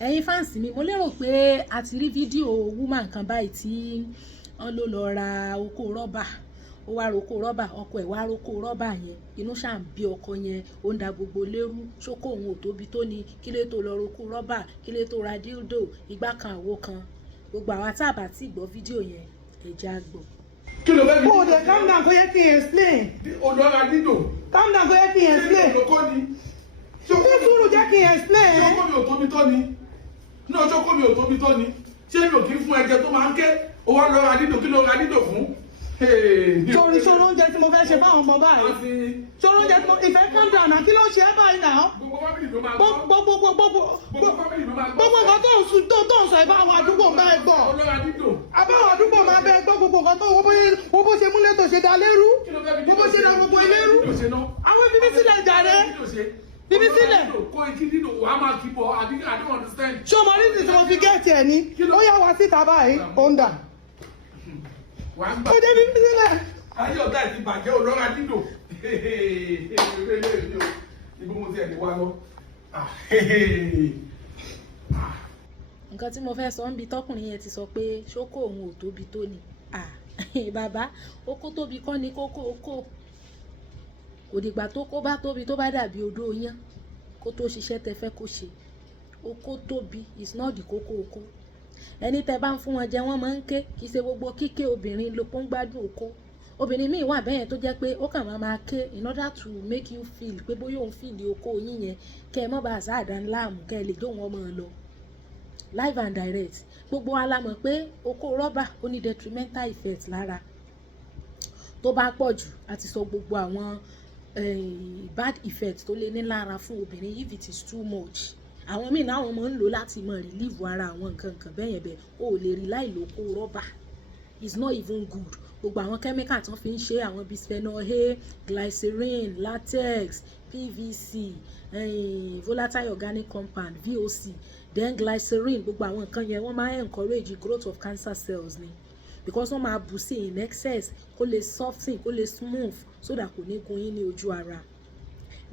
ẹ̀yin fans mi mo lérò pé a ti rí fídíò woman kan báyìí tí wọ́n ló lọ ra oko rọ́bà ó wá roko rọ́bà ọkọ ẹ̀ wá roko rọ́bà yẹn inú ṣáà ń bí ọkọ yẹn ó ń da gbogbo lérú ṣókò òun ò tóbi tó ni kí lè tó lọ roko rọ́bà kí lè tó ra dildo igbá kan àwo kan gbogbo àwa tá a bá ti gbọ́ fídíò yẹn ẹ̀jẹ̀ á gbọ́. kí ló fẹ́ fi. Oh, they calm down, go yẹ kí n explain. olùwàrà dídò. Calm down, go yẹ kí n explain. ṣé olùkọ́ ni. Ṣé sùúrù jẹ́ kí n explain. ṣé ọkọ mi ò tóbi tó ni. náà ṣé ọkọ mi ò tóbi tó ni. ṣé mi ò kí ń fún ẹ̀jẹ̀ tó máa ń ké o wá lọ ra dídò kí ló ra dídò fún. Sori ṣòro oúnjẹ tí mo fẹ́ ṣe fáwọn ọmọ báyìí. Ṣòro oúnjẹ tí mo ìfẹ́ calm down náà kí ló ń ṣe é báyìí náà. gbogbo fámìlì ló máa gbọ́. Gbogbo fámìlì ló máa gbọ́. gbogbo nǹkan tó ń sọ ìbá àwọn àdúgbò máa gbọ́. olùwàrà dídò. Àbáwọn àdúgbò máa bẹ gbọ́ gbogbo nǹkan tó wo bó ṣe múlẹ̀ tó ṣe dá lérú. Wo bó ṣe dá gbogbo ilérú. Àwọn bíbí sílẹ̀ jàre. Bíbí sílẹ̀. kó ikí dídò wàá máa kí bọ̀ àbí I don't understand. Ṣé o mọ ní sísè mo fi gẹ́ẹ̀tì ẹ̀ ní? Ó yá wá síta báyìí, ó ń dà. wàá gbà. Ó jẹ́ bíbí sílẹ̀. ayé ọ̀tá ti bàjẹ́ olùwàrà dídò. ibo mo ti ẹ̀ ní wá lọ. nǹkan tí mo fẹ́ sọ ń bi tọkùnrin yẹn ti sọ pé ṣókò òun ò tóbi tó ni bàbá oko tóbi kọ́ ni kókó oko kò dìgbà tó kó bá tóbi tó bá dàbí odó yán kó tó ṣiṣẹ́ tẹ fẹ́ kó ṣe oko tóbi is not the kókó oko ẹni tẹ bá ń fún wọn jẹ wọn máa ń ké kì í ṣe gbogbo kíké obìnrin ló pọ́n gbádùn oko obìnrin míì wà bẹ́yẹn tó jẹ́ pé ó kàn máa ké in order to make you feel pé bóyá òun fìdí oko yín yẹn kẹ́ ẹ mọ́ bá àṣà àdánláàmú kẹ́ ẹ lè jó wọn mọ́ ọ lọ live and direct gbogbo wa la mọ̀ pé oko rọ́bà ó ní detrimental effect lára tó bá pọ̀ jù àti sọ gbogbo àwọn bad effect tó lè ní lára fún obìnrin if it is too much àwọn míì náà wọn máa ń lò láti mọ relieve ara àwọn nǹkan bẹ́yẹn bẹ́ẹ̀ o ò lè rí láì lo oko rọ́bà it's not even good gbogbo àwọn chemical tí wọ́n fi ń ṣe àwọn bisphenol A glycerin latex PVC volatile organic compound VOC then glycerin gbogbo àwọn nǹkan yẹn wọ́n máa encourage growth of cancer cells ni because wọ́n máa bù sí in excess kó lè soften kó lè smooth so that kò ní gun yín ní ojú ara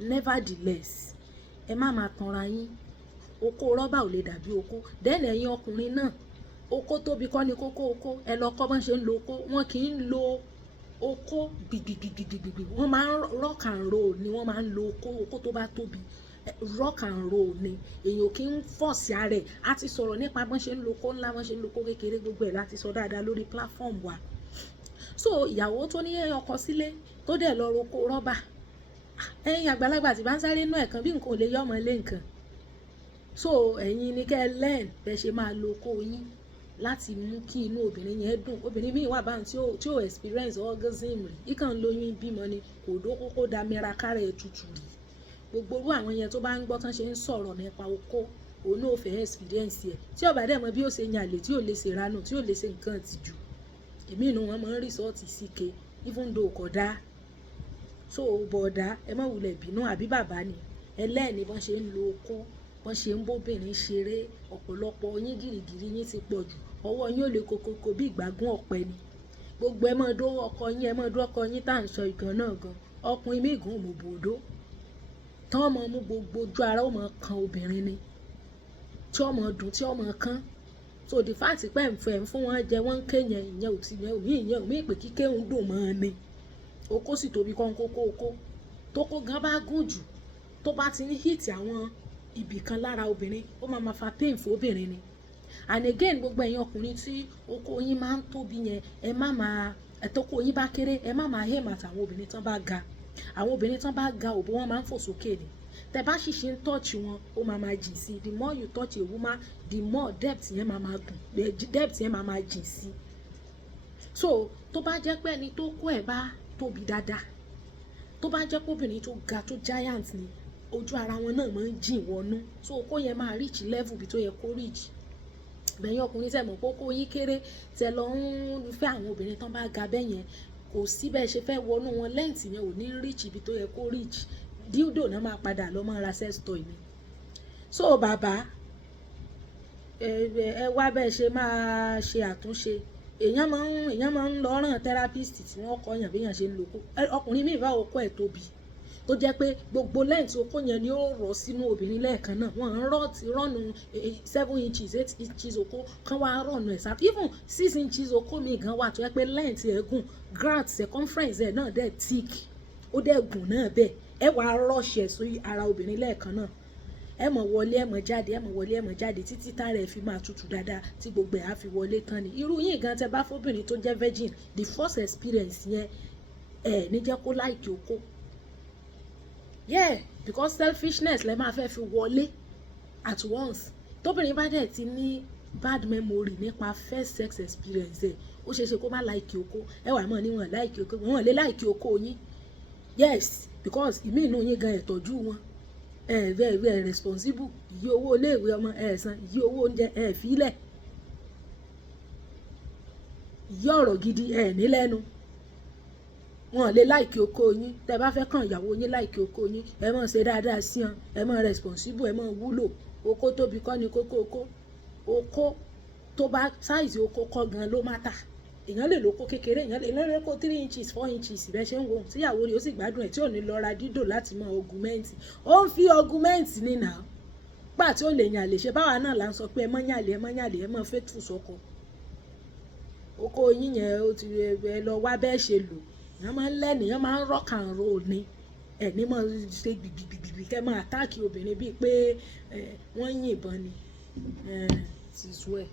nevertheless ẹ má máa tanra yín oko rọ́bà ò lè dàbí oko then ẹ̀yin ọkùnrin náà oko tóbi kọ́ ni kókó oko ẹ lọ kọ́ bọ́n ṣe ń lo oko wọn kì í lo oko gbìgbìgbìgbìgbì wọ́n máa ń rock and roll ni wọ́n máa ń lo oko tó bá tóbi rock and roll ni èèyàn kì í fọ́ọ̀sì ara ẹ̀ a ti sọ̀rọ̀ nípa bọ́n ṣe ń lo oko ńlá bọ́n ṣe ń lo oko kékeré gbogbo ẹ̀ láti sọ dáadáa lórí platform wa so ìyàwó tó ní ọkọ sílé tó dẹ̀ lọ roko rọ́bà ẹ̀yin àgbàlagbà tí bá ń sáré náà ẹ̀kan bí nǹkan ò lè yọ ọmọ ilé nǹkan so ẹ̀yin ni kẹ́ ẹ learn bẹ́ ṣe máa lo oko yín láti mú kí inú obìnrin yẹn dùn obìnrin míì wà báyìí tí ò experience orgasm rí ìkàn lóyún bímọ ni kò dókó kó da mẹ́ra kára ẹ̀ tutù rí gbogbo orú àwọn yẹn tó bá ń gbọ́ tán ṣe ń sọ̀rọ̀ nípa oko òun náà fẹ́ experience ẹ̀ tí ó bá dẹ̀ mọ̀ bí ó ṣe yànlẹ̀ tí ò lè ṣe ranù tí ò lè ṣe nǹkan tìjú èmi inú wọn máa ń resort síke even though kò dá so bọ̀dá ẹ má wulẹ̀ bínú àbí bàbá ni ẹlẹ́ẹ̀ni bọ́n ṣe ń lo oko bọ́n ṣe ń bóbìnrin ṣeré ọ̀pọ̀lọpọ̀ yín gìrìgìrì yín ti pọ̀ jù ọwọ́ yín ò lè kokoko bí ìgbàgún ọ̀pẹ ni gbogbo ẹ máa dó ọkọ yín ẹ máa dó ọkọ yín tá à ń sọ ìgàn náà gan ọkùnrin míì gan mọ̀ bòdó tán ọmọ mú gbogbo ojú ara ó máa kan obìnrin ni tí ọmọ dùn tí ọmọ kán so the fact pé ń fún wọn jẹ wọn ń ké yẹn ìyẹn ò ti yẹn ò mí ìpè kíké ń dùn mọ́ ọ ni oko sì tóbi kọ́ ń kókó oko tó kó gan bá gùn jù tó bá ti ń hit àwọn ibì kan lára obìnrin ó máa fa pain fún obìnrin ni and again gbogbo ẹ̀yin ọkùnrin tí oko yín máa ń tóbi yẹn ẹ má máa ẹ̀tọ́kọ yín bá kéré ẹ má máa hate àtàwọn obìnrin tán bá ga àwọn obìnrin tán bá ga òbó wọn máa ń fò sókè ni tẹ bá ṣìṣe ń touch wọn ó máa jìn sí the more you touch a woman the more depth yẹn máa gùn depth yẹn máa jìn sí so tó bá jẹ́ pé ẹni tó kó ẹ̀ bá tóbi dáadáa tó bá jẹ́ pé obìnrin tó ga tó giant ni ojú ara wọn náà máa ń jìn wọnú so okó yẹn máa reach level bí tó yẹ kó reach bẹ̀yìn ọkùnrin tẹ̀ mọ̀ pé okó yín kéré tẹ lọ ń fẹ́ àwọn obìnrin tán bá ga bẹ́ẹ̀ yẹn kò sí bẹ́ẹ̀ ṣe fẹ́ wọnú wọn length yẹn ò ní reach ibi tó yẹ kó reach dildo náà máa padà lọ máa ra sex toy ni so bàbá ẹ wá bẹ́ẹ̀ ṣe máa ṣe àtúnṣe èèyàn máa ń lọ ràn therapist tí wọ́n kọ́ yàn bí yàn ṣe ń lo okó ọkùnrin míì bá okó ẹ̀ tóbi tó jẹ́ pé gbogbo lẹ́ǹtì okó yẹn ni ó rọ̀ sínú obìnrin lẹ́ẹ̀kan náà wọ́n ń rọ́ọ̀nù 7 inches 8 inches okó kan wá rọ̀nù ẹ̀ sáà even 6 inches okó mi gan wà tó jẹ́ pé lẹ́ǹtì ẹ̀ gùn grout circumference ẹ̀ náà dẹ̀ thick ó dẹ̀ gùn náà bẹ́ẹ̀ ẹ wàá rọ̀ṣẹ̀ sí ara obìnrin lẹ́ẹ̀kan náà ẹ mọ̀ wọlé ẹ mọ̀ jáde ẹ mọ̀ wọlé ẹ mọ̀ jáde títí tá rẹ̀ fi máa tutù dáadáa tí gbogbo ẹ̀ á fi wọlé tán ni irú yìí gan tẹ bá fóbìnrin tó jẹ́ virgin the first experience yẹn ẹ ní jẹ́ kó láìkí okó yeah because selfishness lẹ máa fẹ́ fi wọlé at once tóbìnrin bá dẹ̀ ti ní bad memory nípa first sex experience ẹ̀ ó ṣeé ṣe kó má láìkí okó ẹ wà mọ̀ níwọ̀n láìkí okó wọn lè láìkí okó yín yes because ìmí inú yín gan ẹ̀ tọ́jú wọn very responsible iye owó iléèwé ọmọ san iye owó oúnjẹ fílẹ̀ iye ọ̀rọ̀ gidi ní lẹ́nu wọn lè láìkí okó yín tẹ́ bá fẹ́ kàn ìyàwó yín láìkí okó yín ẹ mọ̀ ṣe dáadáa sí wọn ẹ mọ̀ responsible ẹ mọ̀ wúlò okó tóbi kọ́ ni kókó okó tó bá sáìsì okó kọ́ gan ló má tà èèyàn lè lóko kékeré èèyàn lè lóko 3 inches 4 inches bẹ́ẹ̀ ṣe ń wo tíyàwó rẹ̀ ó sì gbádùn ẹ̀ tí ò ní lọ ra dídò láti mọ ọgùmẹ́ǹtì ó ń fi ọgùmẹ́ǹtì nínà gbà tí ó lè yàn lè ṣe báwa náà là ń sọ pé ẹ mọ́ yàlè ẹ mọ́ faithful sọ́kọ oko yín yẹn ó ti ẹ lọ wá bẹ́ẹ̀ ṣe lò èèyàn máa ń lẹ́nu èèyàn máa ń rock and roll ni ẹ̀ ní mọ̀ ṣe gbìgbìgbìgbì kẹ́ máa àtáàkì obìnrin bíi pé wọ́n yìnbọn ni ti sú ẹ̀.